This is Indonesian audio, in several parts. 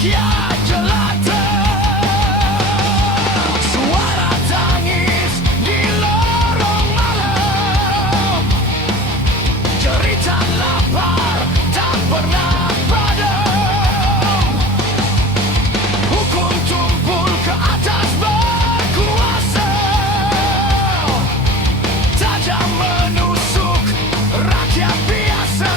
rakyat jelata. Suara tangis di lorong malam, jeritan lapar tak pernah padam. Hukum tumpul ke atas berkuasa, tajam menusuk rakyat biasa.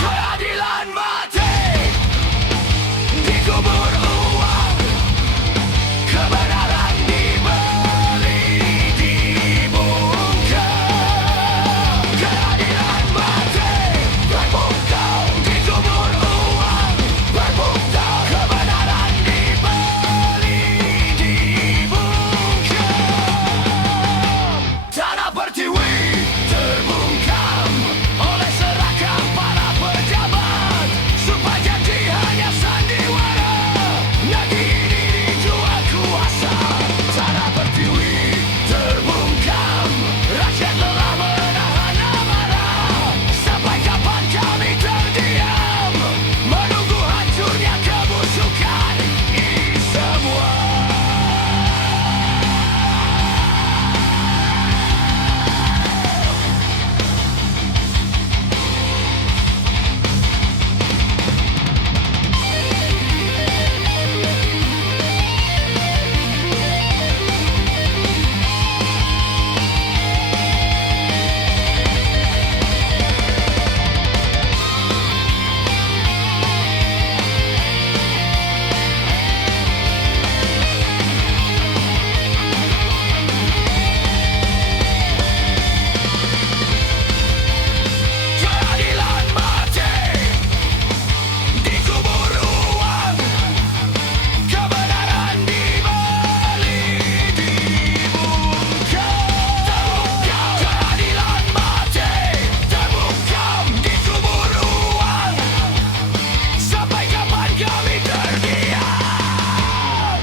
Keadilan mati dikubur uang, kebenaran dibeli dibungkam. Keadilan mati berbungkam, dikubur uang berbungkam, kebenaran dibeli dibungkam. Tanah Pertiwi terbungkam oleh serakah para pejabat, sumpah janji hanya sandiwara, negeri ini dijual kuasa. Tanah Pertiwi terbungkam, rakyat lelah menahan amarah. Sampai kapan kami terdiam, menunggu hancurnya kebusukan ini semua? Keadilan mati dikubur uang, kebenaran dibeli dibungkam. Keadilan mati terbungkam, dikubur uang. Sampai kapan kami terdiam?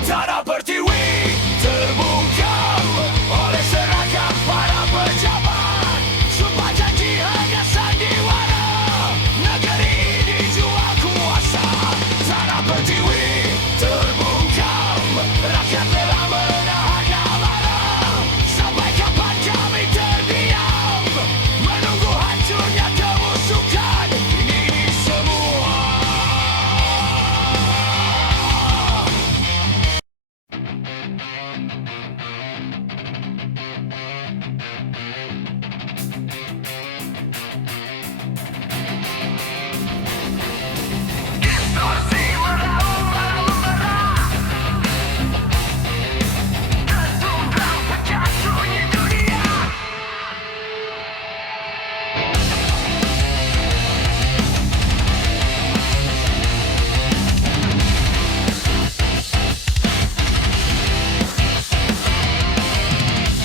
Tanah Pertiwi terbungkam oleh serakah para pejabat, sumpah janji hanya sandiwara, negeri ini dijual kuasa. Tanah Pertiwi terbungkam, rakyat lelah menahan amarah. Sampai kapan kami terdiam, menunggu hancurnya kebusukan ini semua? Distorsi meraung-raung tertunggang pecah sunyi dunia.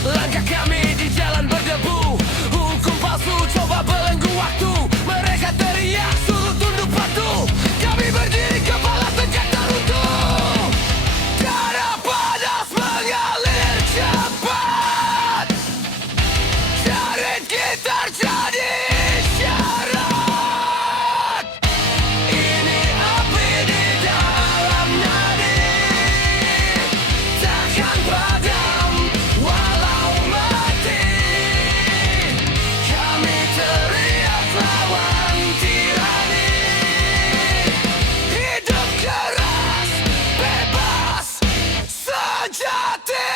Langkah kami di jalan berdebu, hukum palsu coba belenggu waktu. Mereka teriak suruh tunduk patuh, kami berdiri kepala tegak tak runtuh. Darah panas mengalir cepat, jarit gitar jadi isyarat. Ini api di dalam nadi, takkan padam walau mati. Kami teriak lawan tirani, hidup keras, bebas, sejati.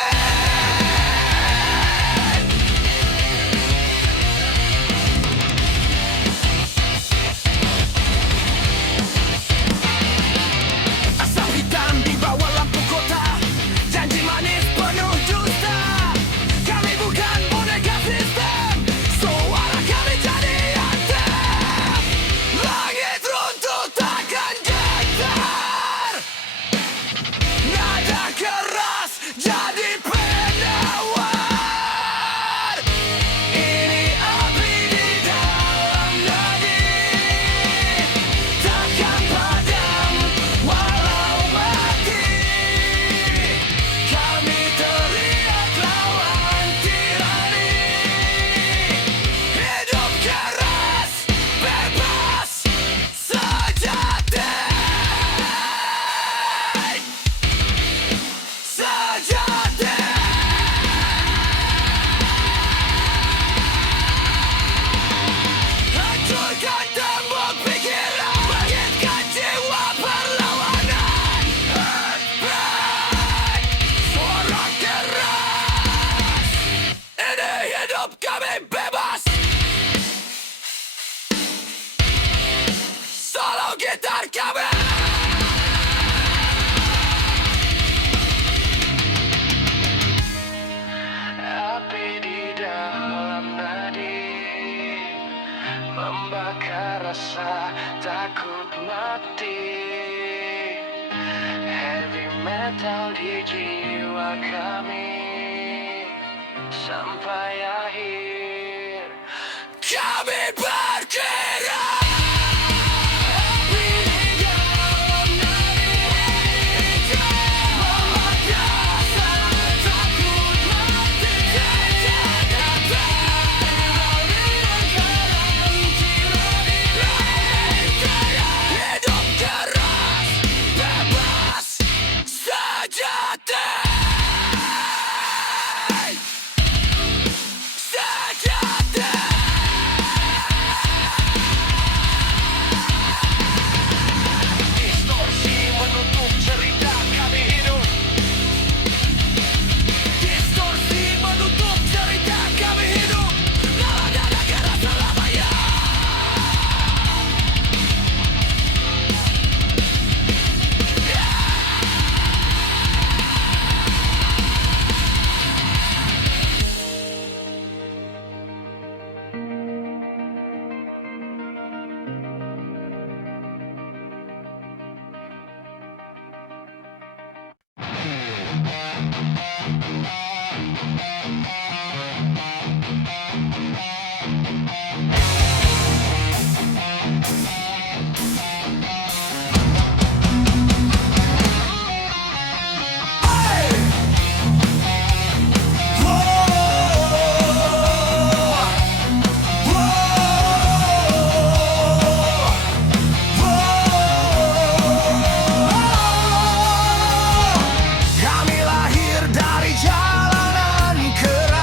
adakah rasa takut mati? Heavy metal di jiwa kami sampai akhir kami bergerak. Kami lahir dari jalanan keras.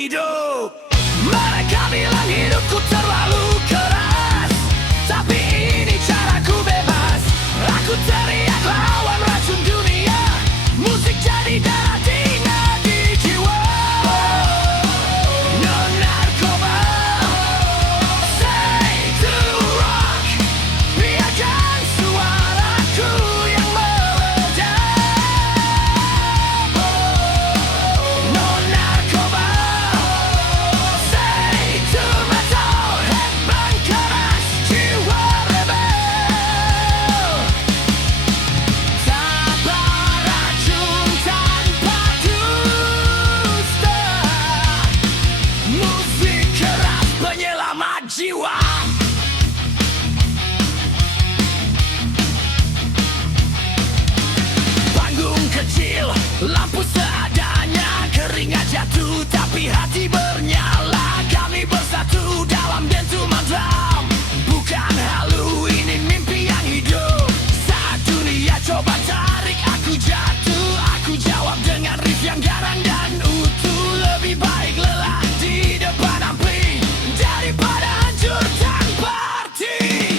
hidup. Mereka bilang hidupku terlalu keras, tapi ini caraku bebas. Aku teriak lawan racun dunia, musik jadi darah dingin di jiwa. No narkoba, say to rock, biarkan suaraku yang meledak. No narkoba, say to metal, headbang keras jiwa rebel. Tanpa racun, tanpa dusta, musik keras penyelamat jiwa. Panggung kecil, lampu seadanya, keringat jatuh tapi hati bernyala. Kami bersatu dalam dentuman drum, bukan halu, ini mimpi yang hidup. Saat dunia coba tarik aku jatuh, aku jawab dengan riff yang garang dan utuh. Lebih baik lelah di depan ampli daripada hancur tanpa arti.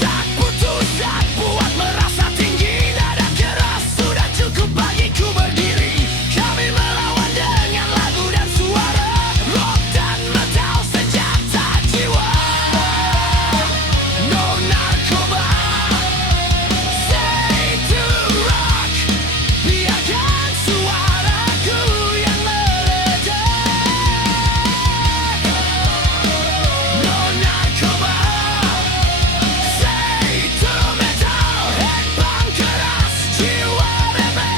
Tak putus, tak buat merasa tinggi, nada keras sudah cukup bagiku berdiri. Kami melawan dengan lagu dan suara, rock dan metal senjata jiwa. No narkoba, say to rock, biarkan suaraku yang meledak. No narkoba, say to metal, headbang keras jiwa rebel.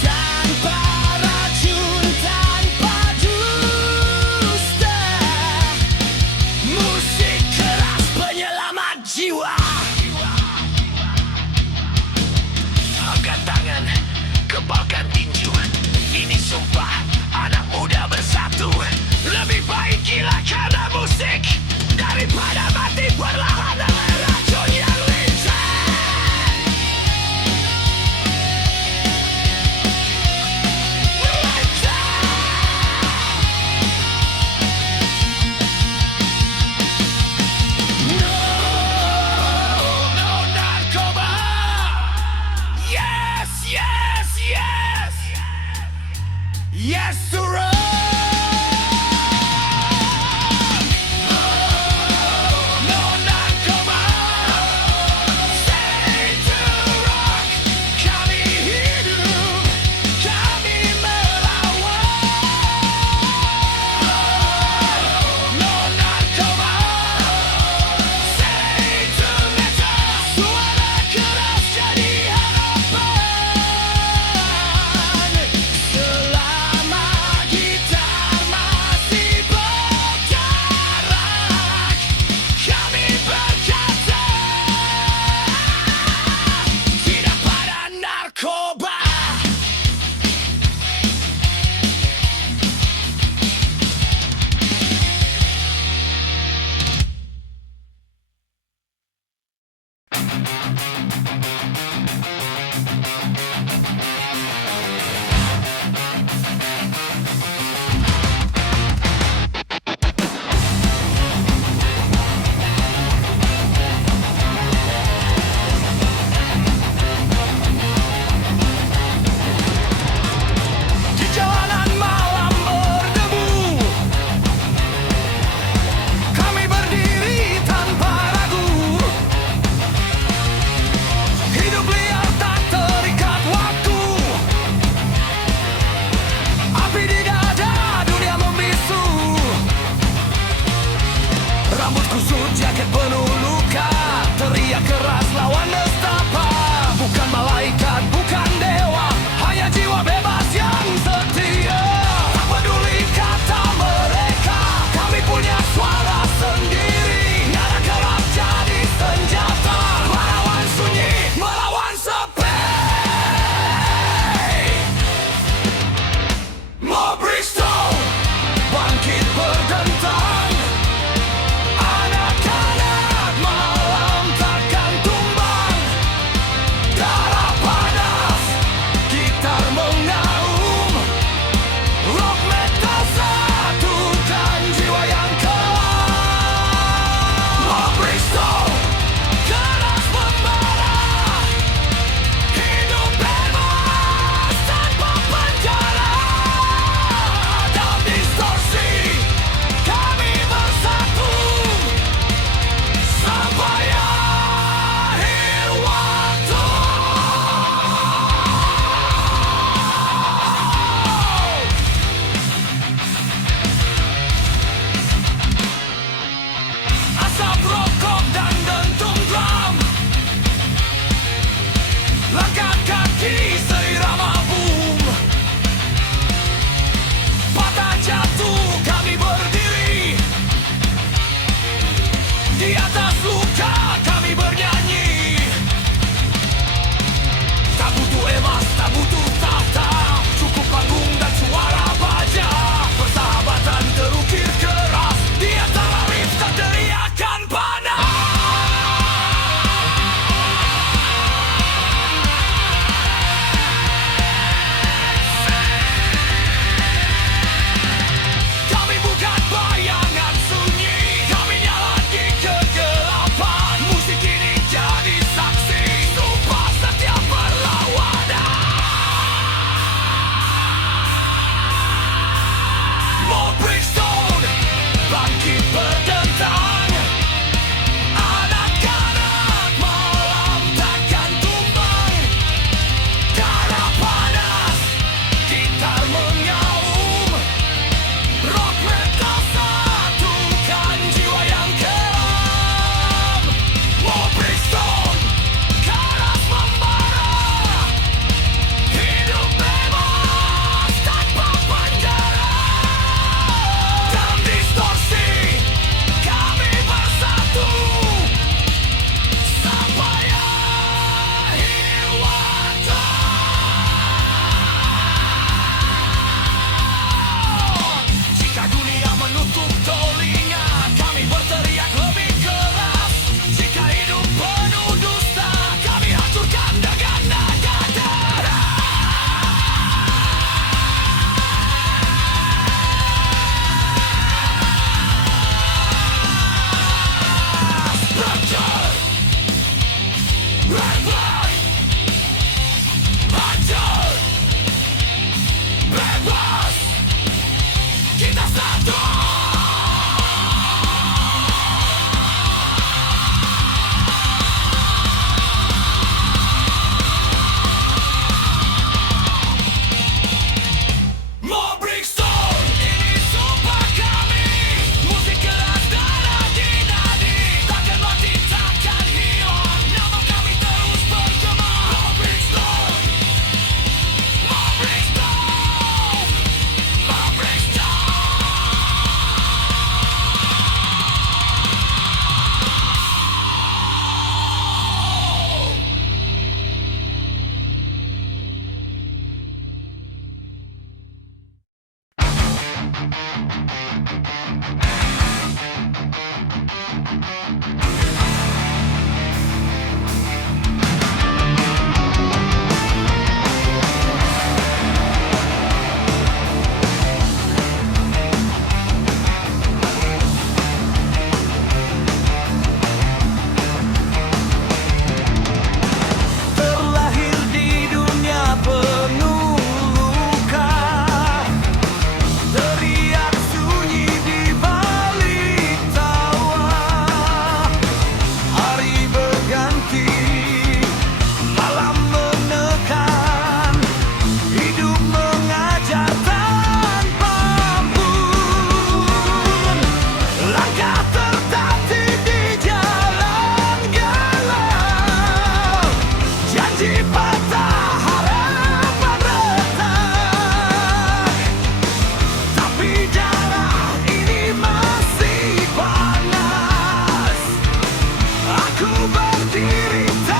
Tanpa racun, tanpa dusta, musik keras penyelamat jiwa. Angkat tangan, kepalkan tinju, ini sumpah anak muda bersatu. Lebih baik gila karena musik daripada mati perlahan oleh racun yang licin. No narkoba. Yes, yes, yes. Yes to rock. No narkoba. Ku berdiri